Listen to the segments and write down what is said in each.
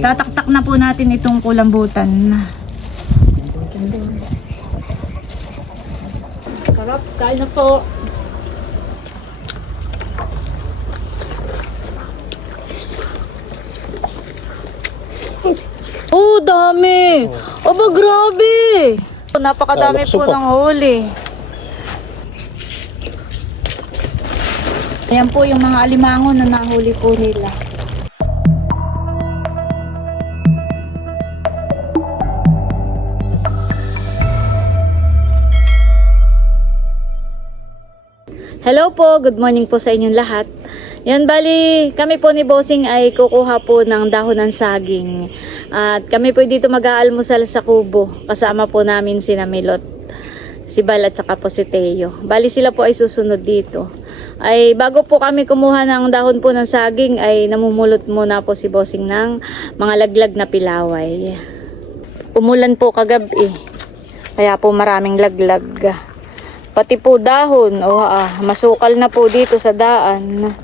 Tataktak na po natin itong kulambutan. Sarap, kain na po. Oh, dami! Aba, grabe! Napakadami Kalokso po pa. ng huli. Ayan po yung mga alimango na nahuli po nila. Hello po, good morning po sa inyong lahat. Yan, bali, kami po ni Bossing ay kukuha po ng dahon ng saging. At kami po dito mag-aalmusal sa kubo. Kasama po namin si Namilot, si Bal at saka po si Teo. Bali sila po ay susunod dito. Ay bago po kami kumuha ng dahon po ng saging ay namumulot muna po si Bossing ng mga laglag na pilaway. Umulan po kagabi. Kaya po maraming laglag. Pati po dahon, o ah, masukal na po dito sa daan.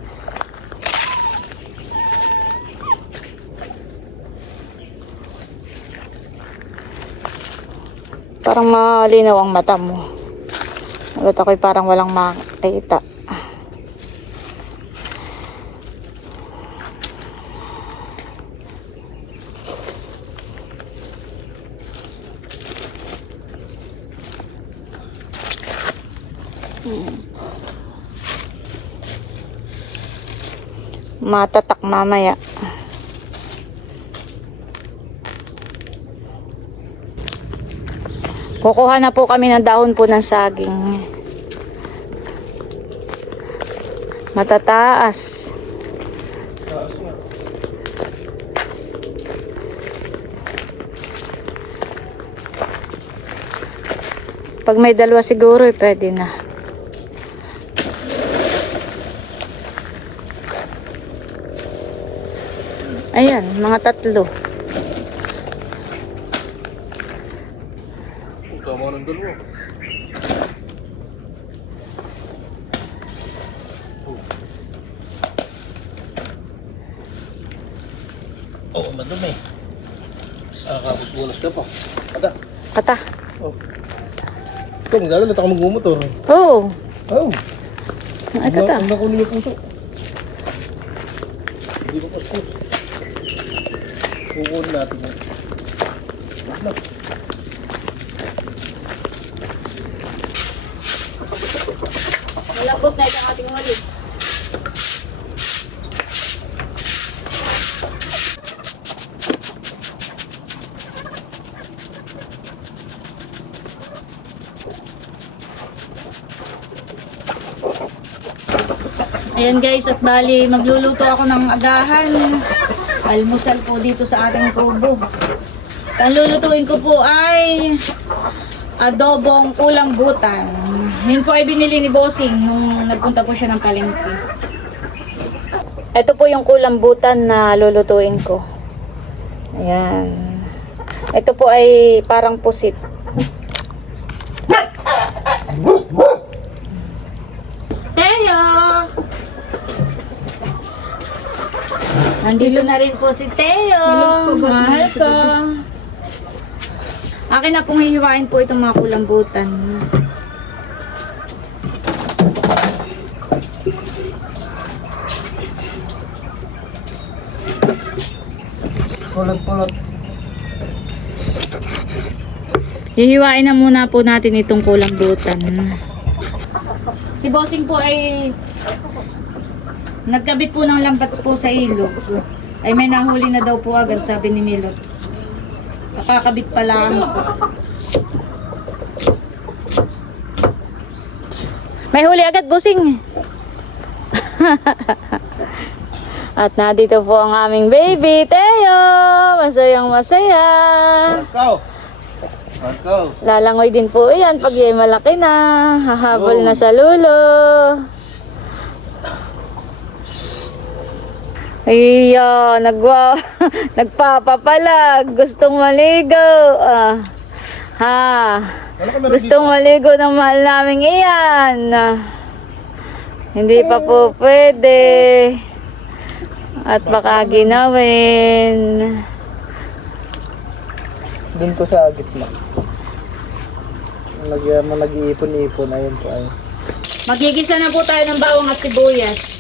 Parang malinaw ang mata mo. Agad ako'y parang walang makita. Matatak mamaya. Kukuha na po kami ng dahon po ng saging. Matataas. Pag may dalawa siguro, eh, pwede na. Ayan, mga tatlo. Tama ng dalawa. Oo, oh, madumi. Nakakabutulas ka pa. Ada. Kata. Ito, magdadala na ako magmumotor. Oo. Oh, Ay, kata. Ang nakunin yung puso. Hindi ko pasko. Kukunin natin. Wala. Malambot na itong ating walis. Ayan guys, at bali magluluto ako ng agahan. Almusal po dito sa ating kubo. Ang lulutuin ko po ay adobong kulang butan. Yun po ay binili ni Bossing nung nagpunta po siya ng palengke. Ito po yung kulambutan na lulutuin ko. Ayan. Ito po ay parang pusit. Nandito na rin po si Teo. Mahal ko. Akin na pong hihiwain po itong mga kulambutan. Pulot-pulot. Hihiwain na muna po natin itong kulambutan. Si Bossing po ay nagkabit po ng lambat po sa ilog. Ay may nahuli na daw po agad, sabi ni Milot. Nakakabit pa lang. May huli agad, Bossing. At nandito po ang aming baby, Teo. Masayang masaya. Ikaw. Ikaw. Lalangoy din po yan pag malaki na. Hahabol na sa lulo. Iya, nagwa, nagpapapalag. Gustong maligo. Ah. Ha. Gustong maligo ng mahal naming iyan. Ah. Hindi pa po pwede. At baka ginawin. Doon po sa gitna. Nag, uh, nag-iipon-ipon. Ayun po. Ayun. Magigisa na po tayo ng bawang at sibuyas.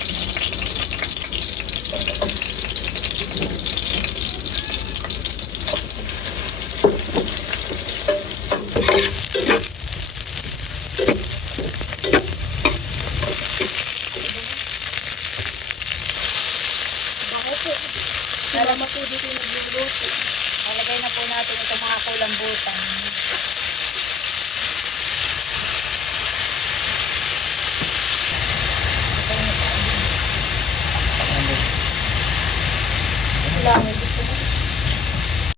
Lalagay na po natin itong mga kulambutan.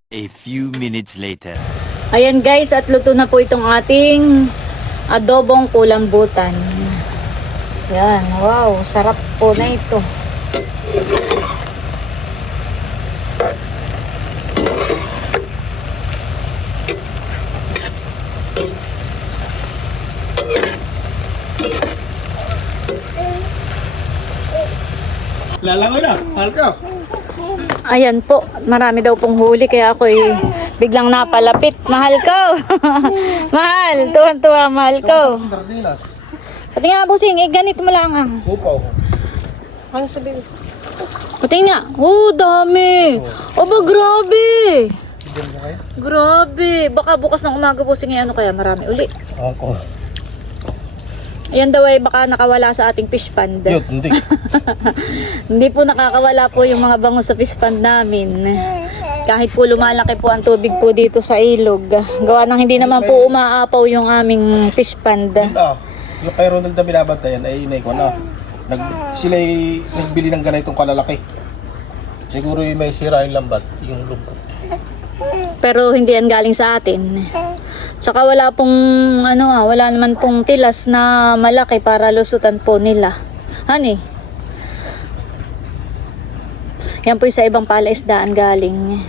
A few minutes later. Ayan guys, at luto na po itong ating adobong kulambutan. Yan, wow, sarap po na ito. Lalangoy na. Mahal ka. Ayan po, marami daw pong huli kaya ako biglang napalapit. Mahal ko! mahal, tuwan-tuwa, mahal ko. Pati nga busing, eh ganito mo lang ang. Upaw. Pati nga, oh dami! Aba, grabe! Grabe! Baka bukas ng umaga busing, eh, ano kaya marami uli. Ako. Ayan daw ay baka nakawala sa ating fish pond. Yun, hindi. Hindi po nakakawala po yung mga bango sa fish pond namin. Kahit po lumalaki po ang tubig po dito sa ilog. Gawa ng hindi naman po umaapaw yung aming fish pond. Ah, yung kay Ronald na binabantayan ay inay ko na. Nag, sila ay nagbili ng ganitong kalalaki. Siguro yung may sira yung lambat, yung lubot. Pero hindi yan galing sa atin. Tsaka wala pong ano ah, wala naman pong tilas na malaki para lusutan po nila. Hani? Yan po yung sa ibang palaisdaan galing.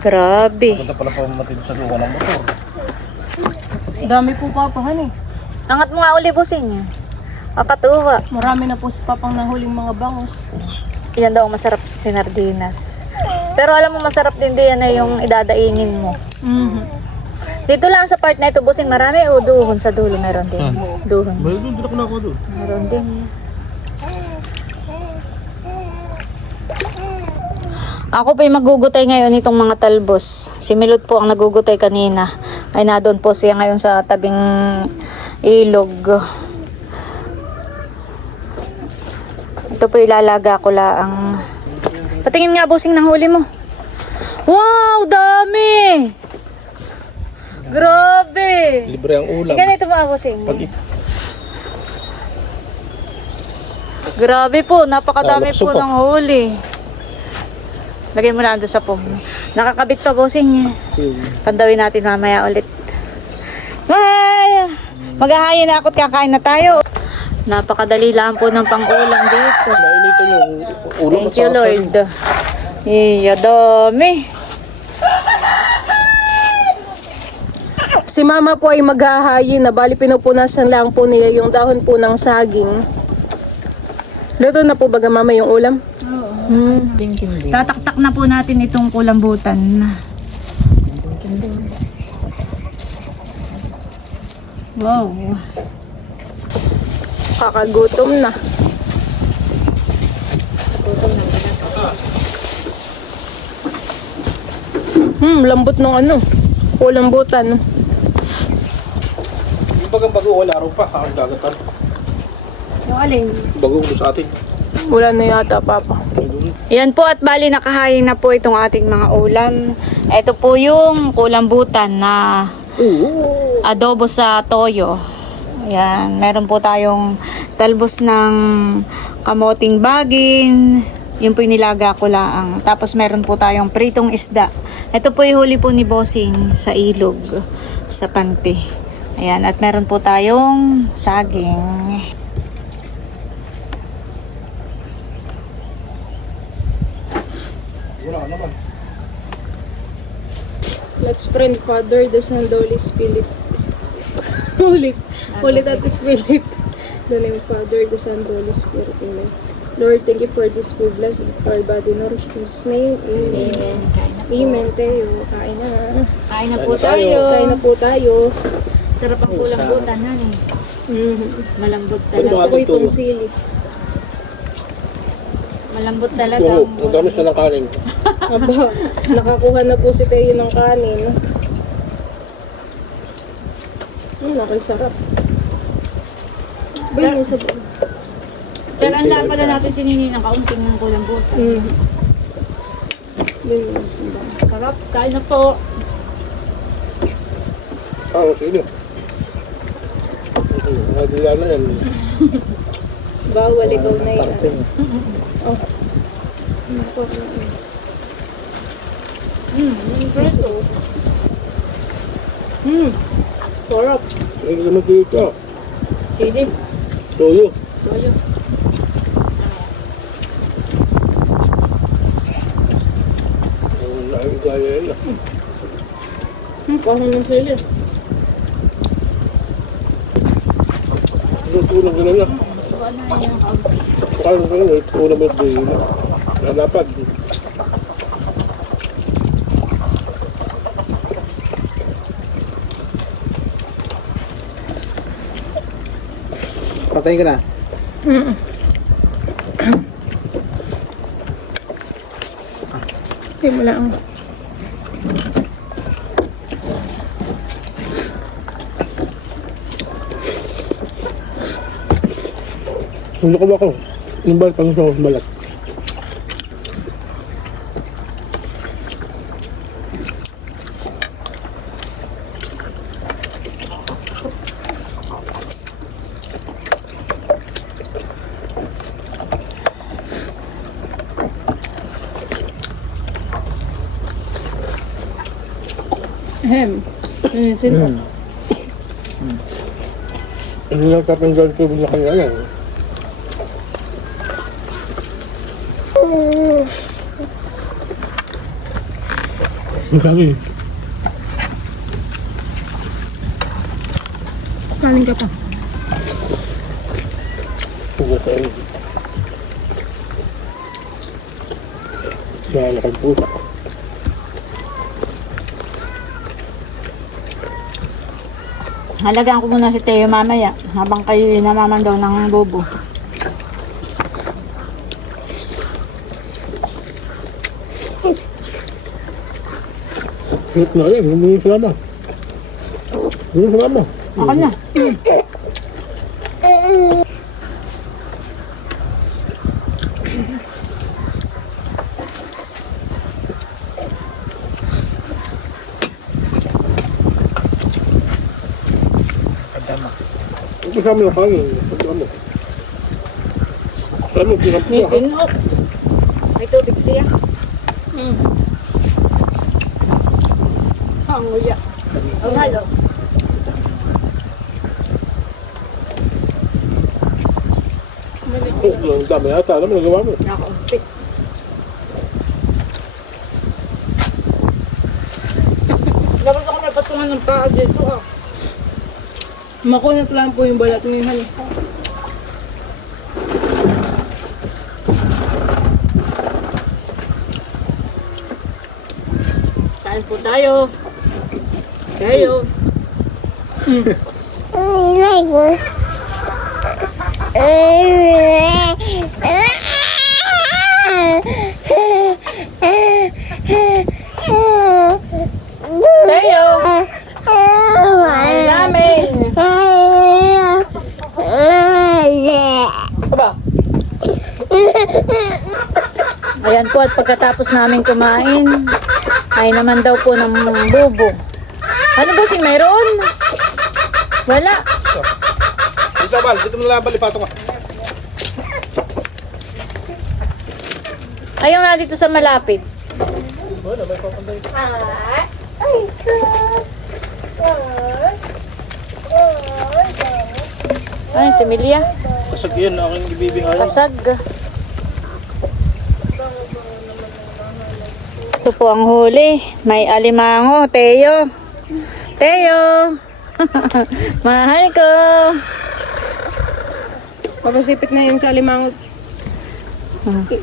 Grabe. Punta pala pa matid sa luwa ng motor. Dami po papahan eh. Angat mo nga uli busing. Kakatuwa. Marami na po sa papang nahuling mga bangos. Yan daw ang masarap sinardinas. Pero alam mo masarap din din yan na yung idadaingin mo. Mhm. Dito lang sa part na ito, busing marami o duhon sa dulo meron din. Duhon. May doon, doon ako na ako doon. Meron din. Ako pa yung magugutay ngayon itong mga talbos. Si Milot po ang nagugutay kanina. Ay na doon po siya ngayon sa tabing ilog. Ito po ilalaga ko lang. Patingin nga busing ng huli mo. Wow, dami! Grabe! Libre ang ulam. Ganito ba busing? Pag Grabe po, napakadami Ah, po supok. ng huli. Lagay mo lang doon sa pom. Nakakabit pa bossing. Pandawin natin mamaya ulit. Mahal! Maghahayin na ako't kakain na tayo. Napakadali lang po ng pangulam dito. Nainito yung ulo Thank you Lord. Iya, dami. Si mama po ay maghahayin na bali pinupunasan lang po niya yung dahon po ng saging. Luto na po baga mama yung ulam? Tataktak na po natin itong kulambutan. Wow. Kakagutom na. Hmm, lambot ng ano. Kulambutan. Yung bagang bago, wala rin pa. Ang gagatan. Yung alin? Bago ulo sa atin. Wala na yata papa. Yan po at bali nakahain na po itong ating mga ulam. Ito po yung kulambutan na adobo sa toyo. Yan, meron po tayong talbos ng kamoting bagin. Yun po yung nilaga ko lang. Tapos meron po tayong pritong isda. Ito po yung huli po ni Bossing sa ilog, sa pante. Ayan, at meron po tayong saging. Wala naman. Let's pray the Father, the Son, the. Holy, Holy That Spirit. The name of Father, the Son, the Holy Spirit. Amen. Lord, thank you for this food. Bless our body, nourish in Jesus' name. Amen. Amen, Teo. Kain na. Kain na po tayo. Kain na po tayo. Sarap ang kulambutan, han eh. Mhm. Malambot Ito talaga. Gusto ko itong sili. Malambot talaga. Ang Ang gamis na ng kanin. Aba, nakakuha na po si Teo ng kanin. Hmm, nakisarap. Ba yung sa Pero ang lahat pala natin sinini ng kaunting ng kulambutan. Mm. Ba yung sa Sarap. Kain na po. Ah, sino? Nagila na yan. Bawal ikaw na yan. Parting. Oh. Hmm, yung preso. Hmm. Sarap. Ay, naman dito. Sili. Tuyo. Toyo. Ang yan. ah. Hmm, parang ng sili. Ang tulong ka na lang. Ano na yung. Paano ka lang? Tulong mo ito yun. Nalapad. Patayin ka na. Hindi mo lang. Ano ka ba ako? Yung ba pang sa balat? Ahem. Hmm, sili. Ano lang tatanggal ko na kanya yan? Ang sabi, Kanin ka pa. pugo ka yun. Nalakad pusa. Halagaan ko muna si Teo mamaya habang kayo namamandaw ng bobo. Hit na yun, hindi mo sinama. Hindi mo sinama. Ako na. Ito sa amin na kanin. Ito mo. Sa amin, pinap ko. Nitin mo. May tubig siya. Mm. Ang nguya. Ang halo. Ang dami yata. Alam mo, nagawa mo. Nakaunti. Dapat ako may patungan ng paa dito ah. Makunat lang po yung balat Han. Kain po tayo. Tayo. Tayo. Ayan po at pagkatapos namin kumain ay naman daw po ng bubo. Ano ba si meron? Wala. Dito, Bal. Dito mo na lang, Bal. Ipato ka. Ayaw nga dito sa malapit. Ay, si Milia. Kasag yun, aking ibibingayan. Pasag. Ito po ang huli. May alimango. Teo. Teo. Mahal ko. Papasipit na yun sa limangot.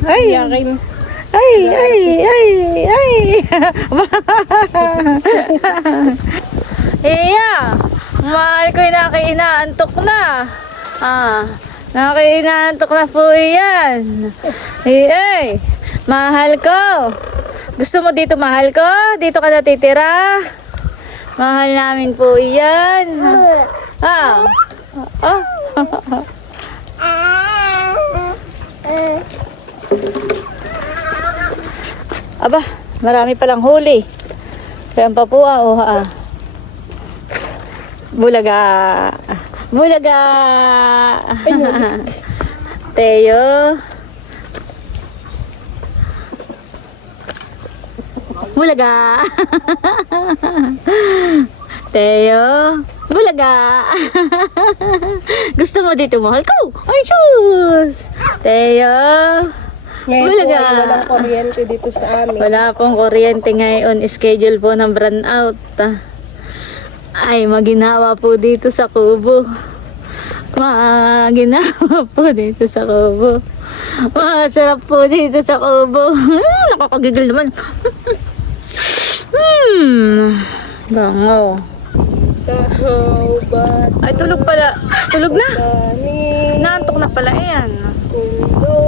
Ay! Ay, ay, ay, ay! iya! Mahal ko yung nakinaantok na. Ah, nakinaantok na po yan. Ay, ay! Mahal ko! Gusto mo dito mahal ko? Dito ka natitira? Mahal namin po yan. Ah. Ah. Aba, marami palang huli. Kaya pa po ah, oh, ah. Bulaga. Bulaga. Teo. Bulaga. Teo. Bulaga. Gusto mo dito mahal ko? Ay, sus. Teo. Ngayon po Bulaga. ay walang kuryente dito sa amin. Wala pong kuryente ngayon. Schedule po ng brand out. Ay, maginawa po dito sa kubo. Maginawa po dito sa kubo. Masarap po dito sa kubo. Nakakagigil naman. Hmm. Bango. How ba Ay, tulog pala. Tulog na. Naantok na pala yan.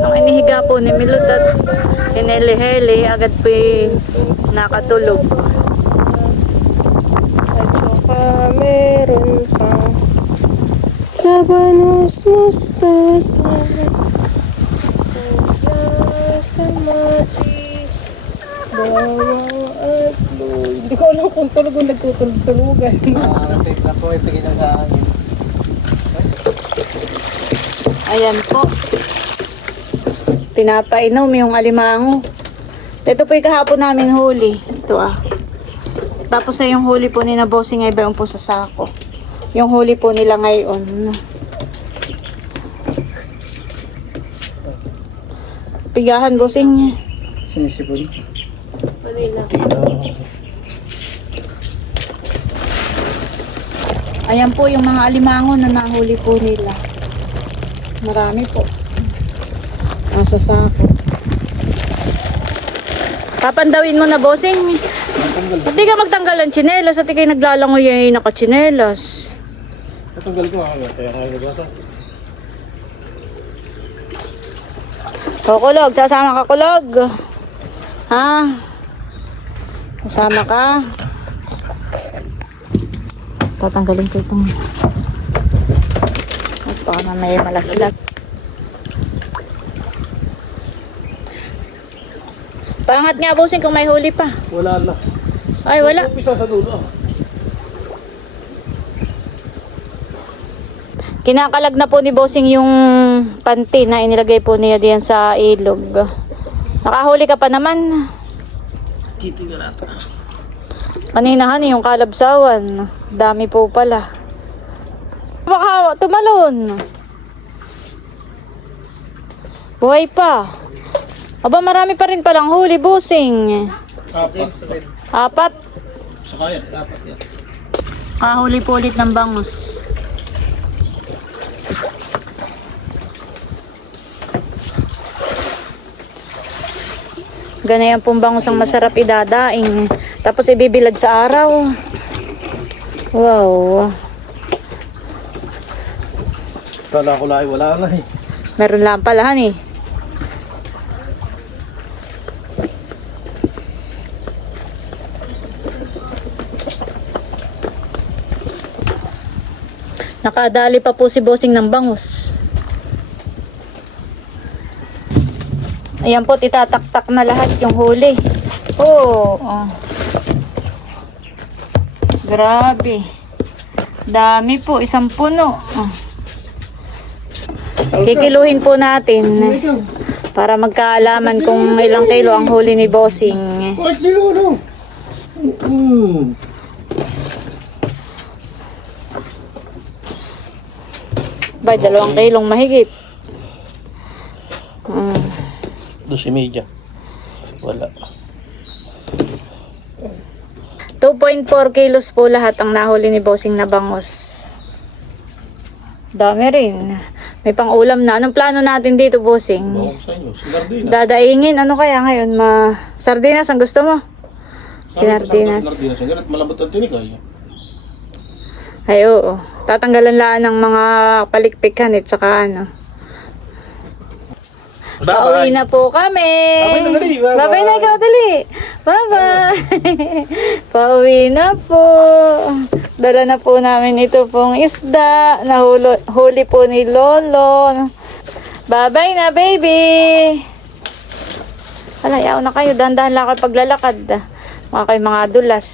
Nung inihiga po ni Milot at hineli-heli, agad po nakatulog. at saka meron pa labanos mustasa sibuyas kamatis bawang hindi ko alam kung tulog o nagtutulog-tulugan Nakakapit na po na sa akin. Ayan po. Pinapainom yung alimango. Ito po yung kahapon namin huli. Ito ah. Tapos ay yung huli po ni na bossing ay bayon po sa sako. Yung huli po nila ngayon. Pigahan bossing. Sinisipon. Ayan po yung mga alimango na nahuli po nila. Marami po. Nasa sako. Papandawin mo na, bossing. Ba't di ka magtanggal ng tsinelas? At ikay naglalangoy yung nakatsinelas. Natanggal ko nga kaya kaya nabasa. Kukulog, sasama ka kulog. Ha? Sasama ka. Tatanggalin ko itong... At baka mamaya malaglag. Pangat nga bossing kung may huli pa. Wala na. Ay, wala. Umpisa sa dulo. Kinakalag na po ni Bossing yung panty na inilagay po niya diyan sa ilog. Nakahuli ka pa naman. Titingnan natin. Kanina hani yung kalabsawan. Dami po pala. Baka tumalon. Buhay pa. Aba marami pa rin palang huli, Bossing. Apat. Apat. Saka yan. Apat yan. Kahuli po ulit ng bangus. Ganayan pong bangus ang masarap idadaing. Tapos ibibilad sa araw. Wow. Kala ko lang ay wala na eh. Meron lang pala han eh. Nakadali pa po si Bossing ng bangus. Ayan po, itataktak na lahat yung huli. Oh, oh. Grabe. Dami po, isang puno. Oh. Kikiluhin po natin para magkaalaman kung ilang kilo ang huli ni Bossing. Hmm. Ba, dalawang kilong mahigit. Mm. Dos y media. Wala. 2.4 kilos po lahat ang nahuli ni Bossing na bangus. Dami rin. May pang ulam na. Anong plano natin dito, bossing? Bawang sa inyo. Sinardina. Dadaingin. Ano kaya ngayon? Ma... Sardinas ang gusto mo? Sinardinas. Sinardinas. Ganit malambot ang tinik ay. Ay, oo. Tatanggalan lang ng mga palikpikan at saka ano. Pauwi na po kami. Bye-bye na, dali. Bye-bye. Bye-bye na ikaw, dali. Bye-bye. Pauwi na po. Dala na po namin ito pong isda. Nahulo, huli po ni Lolo. Bye-bye na, baby. Wala, yaw na kayo. Dahan-dahan lang kayo paglalakad. Mga kayo mga dulas.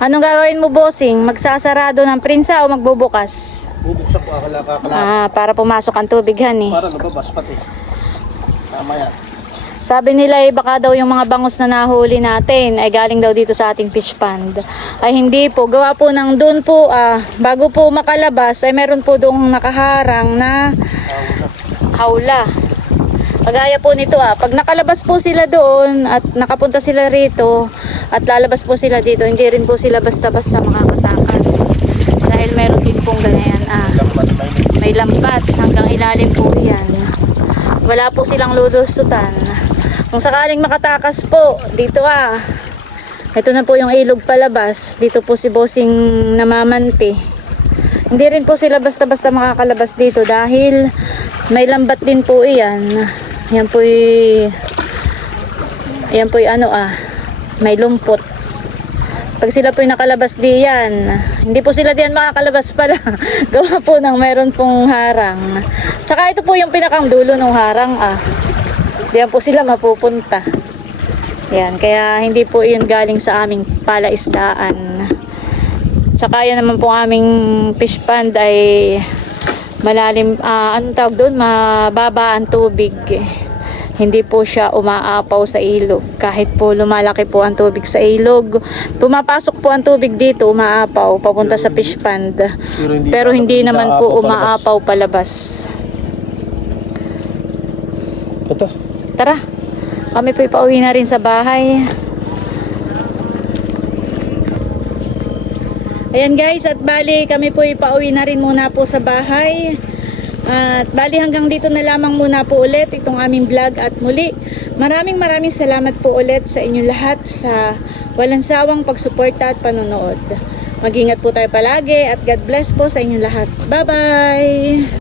Anong gagawin mo, bossing? Magsasarado ng prinsa o magbubukas? Bubuksan ko akala kakala. Ah, para pumasok ang tubig, honey. Para lumabas pati. Tama yan. Sabi nila eh, baka daw yung mga bangus na nahuli natin ay galing daw dito sa ating fish pond. Ay hindi po, gawa po ng doon po, ah, bago po makalabas ay meron po doong nakaharang na hawla. Kagaya po nito ah, pag nakalabas po sila doon at nakapunta sila rito at lalabas po sila dito, hindi rin po sila basta-basta makakatakas. Dahil meron din pong ganyan ah, may lambat hanggang ilalim po yan. Wala po silang lulusutan. Kung sakaling makatakas po, dito ah. Ito na po yung ilog palabas. Dito po si Bossing namamanti. Hindi rin po sila basta-basta makakalabas dito dahil may lambat din po iyan. Yan po Yan po ano ah, may lumpot. Pag sila po nakalabas diyan, hindi po sila diyan makakalabas pala. Gawa po ng meron pong harang. Tsaka ito po yung pinakang dulo ng harang ah. Diyan po sila mapupunta. Yan, kaya hindi po yun galing sa aming palaisdaan. Tsaka yan naman po aming fish pond ay malalim, ah, anong tawag doon? Mababa ang tubig. Hindi po siya umaapaw sa ilog. Kahit po lumalaki po ang tubig sa ilog. Pumapasok po ang tubig dito, umaapaw, papunta sa fish pond. Pero hindi, Pero hindi naman po umaapaw umaapaw palabas. Ito. Tara, kami po ipauwi na rin sa bahay. Ayan guys, at bali kami po ipauwi na rin muna po sa bahay. At bali hanggang dito na lamang muna po ulit itong aming vlog at muli. Maraming maraming salamat po ulit sa inyong lahat sa walang sawang pagsuporta at panonood. Mag-ingat po tayo palagi at God bless po sa inyong lahat. Bye-bye!